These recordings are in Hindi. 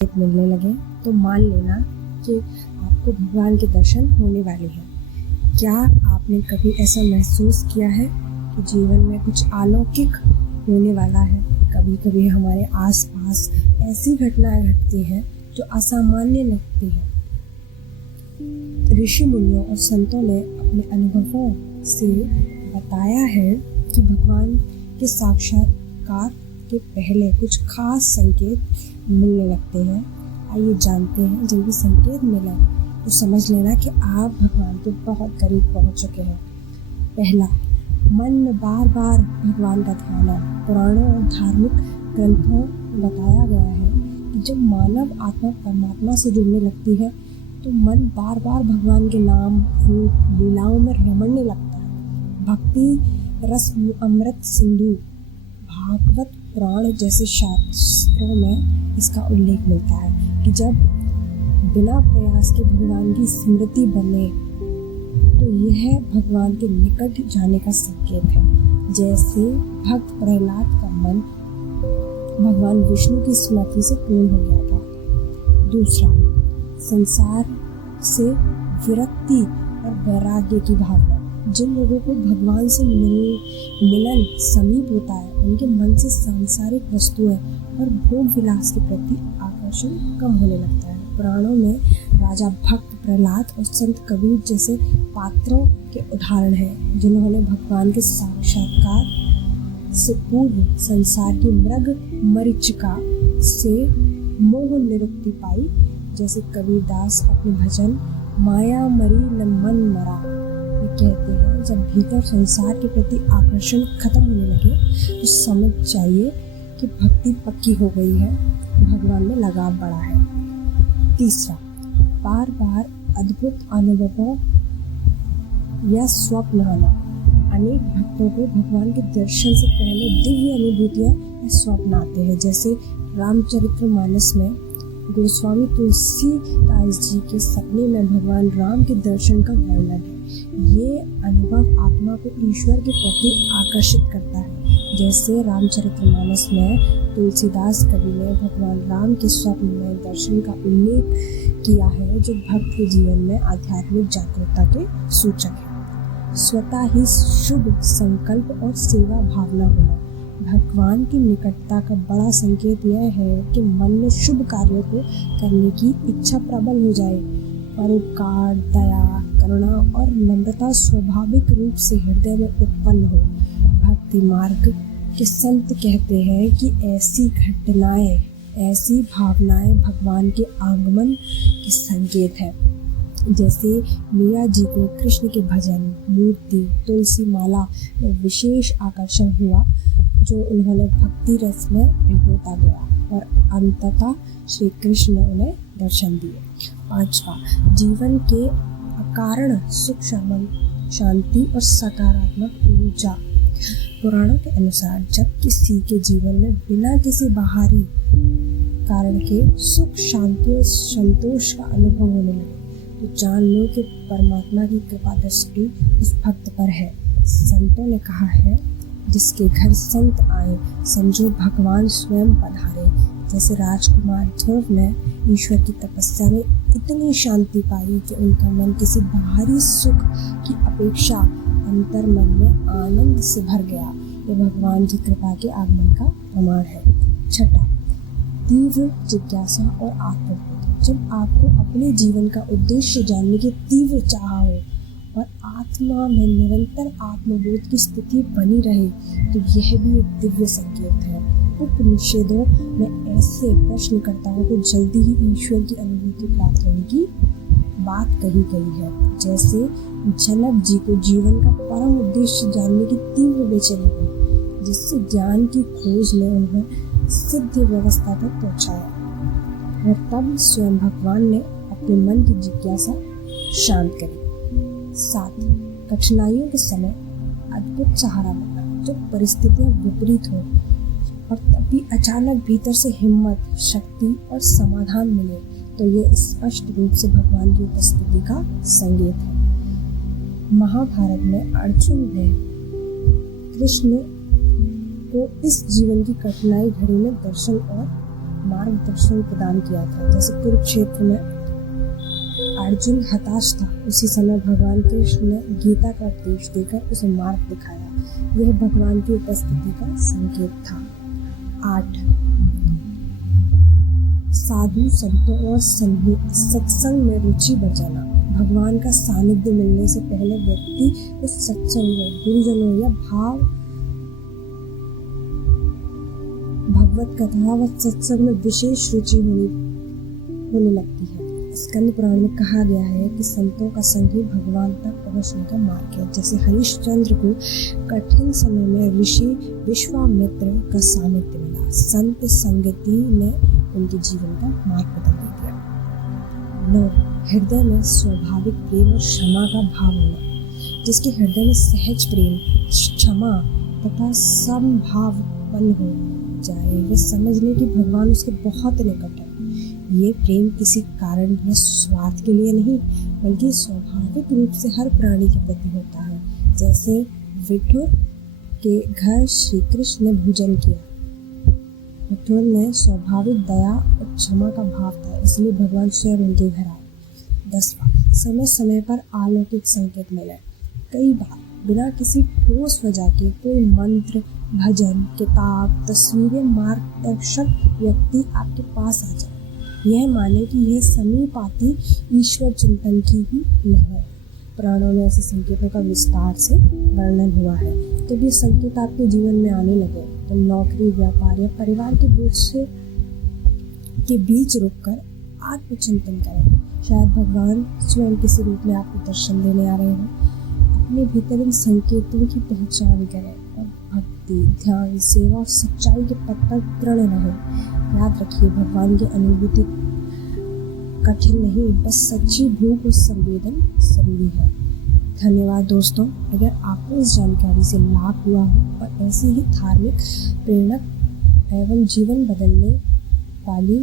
मिलने लगे तो मान लेना कि आपको भगवान के दर्शन होने वाले हैं। क्या आपने कभी ऐसा महसूस किया है कि जीवन में कुछ अलौकिक होने वाला है? कभी कभी हमारे आसपास ऐसी घटनाएं घटती हैं जो असामान्य लगती हैं। ऋषि मुनियों और संतों ने अपने अनुभवों से बताया है कि भगवान के साक्षात्कार के पहले कुछ खास संकेत मिलने लगते हैं। आइए जानते हैं, जब भी संकेत मिला तो समझ लेना कि आप भगवान के बहुत करीब पहुंच चुके हैं। पहला, मन में बार बार भगवान का ध्यान आना। पुराणों और धार्मिक ग्रंथों में बताया गया है कि जब मानव आत्मा परमात्मा से जुड़ने लगती है तो मन बार बार भगवान के नाम, रूप, लीलाओं में रमणने लगता है। भक्ति रस अमृत सिंधु, भागवत पुराण जैसे शास्त्रों में इसका उल्लेख मिलता है कि जब बिना प्रयास के भगवान की स्मृति बने तो यह भगवान के निकट जाने का संकेत है। जैसे भक्त प्रहलाद का मन भगवान विष्णु की स्मृति से पूर्ण हो गया था। दूसरा, संसार से विरक्ति और वैराग्य की भावना। जिन लोगों को भगवान से मिलन समीप होता है, उनके मन से सांसारिक वस्तुएं और भोग विलास के प्रति आकर्षण कम होने लगता है। पुराणों में राजा भक्त प्रहलाद और संत कबीर जैसे पात्रों के उदाहरण हैं जिन्होंने भगवान के साक्षात्कार से पूर्व संसार की मृग मरीचिका से मोह निवृत्ति पाई। जैसे कबीरदास अपने भजन माया मरी न मन मरा में कहते हैं, जब भीतर संसार के प्रति आकर्षण खत्म होने लगे तो समझ जाइए कि भक्ति पक्की हो गई है, भगवान में लगाव बढ़ा है। तीसरा, बार बार अद्भुत अनुभवों या स्वप्न आना। अनेक भक्तों को भगवान के दर्शन से पहले दिव्य अनुभूतियां या स्वप्न आते हैं। जैसे रामचरितमानस में गोस्वामी तुलसीदास जी के सपने में भगवान राम के दर्शन का वर्णन है। ये अनुभव आत्मा को ईश्वर के प्रति आकर्षित करता है। जैसे रामचरितमानस में तुलसीदास कवि ने भगवान राम के स्वप्न में दर्शन का उल्लेख किया है, जो भक्त के जीवन में आध्यात्मिक जागरूकता के सूचक है। स्वतः ही शुभ संकल्प और सेवा भावना होना। भगवान की निकटता का बड़ा संकेत यह है कि मन में शुभ कार्यों को करने की इच्छा प्रबल हो जाए। परोपकार, दया, करुणा और नम्रता स्वाभाविक रूप से हृदय में उत्पन्न हो। भक्ति मार्ग के संत कहते हैं कि ऐसी घटनाएं, ऐसी भावनाएं भगवान के आगमन के संकेत है। जैसे मीरा जी को कृष्ण के भजन, मूर्ति, तुलसी माला में विशेष आकर्षण हुआ, जो उन्होंने भक्ति रस में भिगोता गया और अंततः श्री कृष्ण ने उन्हें दर्शन दिए। पांचवा, जीवन के अकारण सुख, शांति और सकारात्मक ऊर्जा। पुराणों के अनुसार जब किसी के जीवन में बिना किसी बाहरी कारण के सुख, शांति और संतोष का अनुभव होने लगे तो जान लो कि परमात्मा की कृपा दृष्टि उस भक्त पर है। संतों ने कहा है, जिसके घर संत आए समझो भगवान स्वयं पधारे। जैसे राजकुमार ध्रुव ने ईश्वर की तपस्या में इतनी शांति पाई कि उनका मन किसी बाहरी सुख की अपेक्षा अंतर मन में आनंद से भर गया। ये भगवान की कृपा के आगमन का प्रमाण है। छठा, तीव्र जिज्ञासा और आत्मबोध। जब आपको अपने जीवन का उद्देश्य जानने की तीव्र चाह हो और आत्मा में निरंतर आत्मबोध की स्थिति बनी रहे तो यह भी एक दिव्य संकेत है। उपनिषदों में ऐसे प्रश्नकर्ताओं को जल्दी ही ईश्वर की अनुभूति प्राप्त होने की बात कही गई है। जैसे जनक जी को जीवन का परम उद्देश्य जानने की तीव्र बेचैनी हुई, जिससे ज्ञान की खोज ने उन्हें सिद्ध व्यवस्था तक पहुंचाया और तब स्वयं भगवान ने अपने मन की जिज्ञासा शांत करी। 7, कठिनाइयों के समय अद्भुत सहारा मिलना। जब परिस्थितियां विपरीत हो और तभी अचानक भीतर से हिम्मत, शक्ति और समाधान मिले तो ये स्पष्ट रूप से भगवान की उपस्थिति का संकेत है। महाभारत में अर्जुन ने कृष्ण को इस जीवन की कठिनाई घड़ी में दर्शन और मार्गदर्शन प्रदान किया था। जैसे कुरुक्षेत्र में अर्जुन हताश था, उसी समय भगवान कृष्ण ने गीता का उपदेश देकर उसे मार्ग दिखाया। यह भगवान की उपस्थिति का संकेत था। 8 साधु संतों और सत्संग में रुचि बचाना। भगवान का सानिध्य मिलने से पहले व्यक्ति उस सत्संग में, गुरुजनों या भगवत कथा व सत्संग में विशेष रुचि होने लगती है। स्कंद पुराण में कहा गया है कि संतों का संग ही भगवान तक पहुंचने का मार्ग है। जैसे हरिश्चंद्र को कठिन समय में ऋषि विश्वामित्र का सानिध्य मिला। संत संगति ने उनके जीवन का मार्ग बदल दिया। 9 हृदय में स्वाभाविक प्रेम और क्षमा का भाव होना। जिसके हृदय में सहज प्रेम, क्षमा तथा समभाव उत्पन्न हो जाए, वे समझ ले कि भगवान उसके बहुत निकट है। ये प्रेम किसी कारण या स्वार्थ के लिए नहीं, बल्कि स्वाभाविक रूप से हर प्राणी के प्रति होता है। जैसे विठुर के घर श्री कृष्ण ने भोजन किया, विठुर ने स्वाभाविक दया और क्षमा का भाव था, इसलिए भगवान स्वयं उनके घर आए। 10वां समय समय पर अलौकिक संकेत मिले। कई बार बिना किसी ठोस वजह के कोई मंत्र, भजन, किताब, तस्वीरें, मार्गदर्शक व्यक्ति आपके पास आ जाए। यह माने कि यह समीप आती ईश्वर चिंतन की ही लहर है। पुराणों में ऐसे संकेतों का विस्तार से वर्णन हुआ है। तो ये संकेत आपके जीवन में आने लगे तो नौकरी, व्यापार या परिवार के बोझ के बीच रुककर आत्मचिंतन करें। शायद भगवान स्वयं किसी रूप में आपको दर्शन देने आ रहे हों। अपने भीतर इन संकेतों की पहचान करें और भक्ति, ध्यान, सेवा और सच्चाई के पथ पर दृढ़ रहें। याद रखिए, भगवान की अनुभूति कठिन नहीं, बस सच्ची भूख और संवेदन जरूरी है। धन्यवाद दोस्तों। अगर आपको इस जानकारी से लाभ हुआ हो और ऐसी ही धार्मिक, प्रेरक एवं जीवन बदलने वाली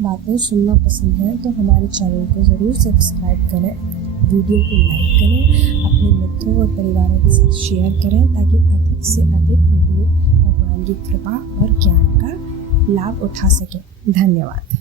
बातें सुनना पसंद है तो हमारे चैनल को ज़रूर सब्सक्राइब करें, वीडियो को लाइक करें, अपने मित्रों और परिवारों के साथ शेयर करें ताकि अधिक से अधिक लोग भगवान की कृपा और ज्ञान का लाभ उठा सकें। धन्यवाद।